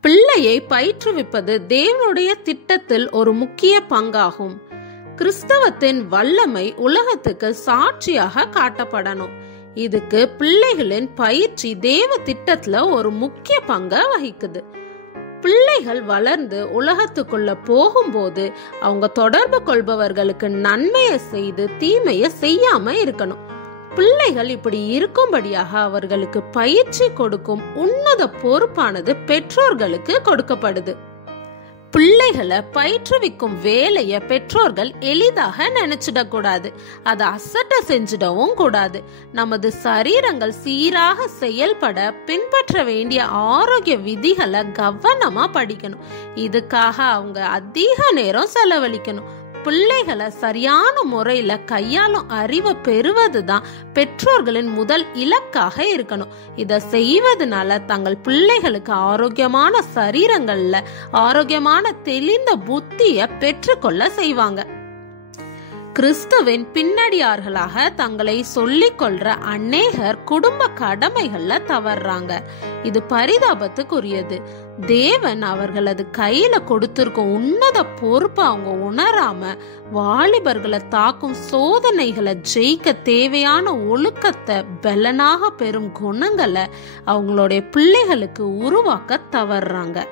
பிள்ளையை பயிற்றுவிப்பது தேவனுடைய திட்டத்தில் ஒரு முக்கிய பங்காகும். கிறிஸ்தவத்தின் வல்லமை உலகத்துக்கு சாட்சியாக காட்டப்படணும். இதுக்கு பிள்ளைகளின் பயிற்சி தேவ திட்டத்துல ஒரு முக்கிய பங்கை வகிக்குது. பிள்ளைகள் வளர்ந்து உலகத்துக்குள்ள போகும்போது அவங்க தொடர்பு கொள்பவர்களுக்கு நன்மையை செய்து தீமையை செய்யாம இருக்கணும். பிள்ளைகள் இப்படி இருக்கும்படியாக அவர்களுக்கு பயிற்சி கொடுக்கும் உன்னத பொறுப்பானது பெற்றோர்களுக்கு கொடுக்கப்படுது. பிள்ளைகளை பயிற்றுவிக்கும் வேலைய பெற்றோர்கள் எளிதாக நினைச்சிடக்கூடாது. அதை அசட்ட செஞ்சிடவும் கூடாது. நமது சரீரங்கள் சீராக செயல்பட பின்பற்ற வேண்டிய ஆரோக்கிய விதிகளை கவனமா படிக்கணும். இதுக்காக அவங்க அதிக நேரம் செலவழிக்கணும். பிள்ளைகளை சரியான முறையில கையாளும் அறிவை பெறுவதுதான் பெற்றோர்களின் முதல் இலக்காக இருக்கணும். இதை செய்வதனால தங்கள் பிள்ளைகளுக்கு ஆரோக்கியமான சரீரங்கள்ல ஆரோக்கியமான தெளிந்த புத்திய பெற்றுக்கொள்ள செய்வாங்க. கிறிஸ்துவின் பின்னடியார்களாக தங்களை சொல்லிக் கொள்ற அநேகர் குடும்ப கடமைகள்ல தவறாங்க. இது பரிதாபத்துக்குரியது. தேவன் அவர்களது கையில கொடுத்திருக்கும் உன்னத பொறுப்பை அவங்க உணராம வாலிபர்களை தாக்கும் சோதனைகளை ஜெயிக்க தேவையான ஒழுக்கத்தை பலனாக பெறும் குணங்களை அவங்களுடைய பிள்ளைகளுக்கு உருவாக்க தவறாங்க.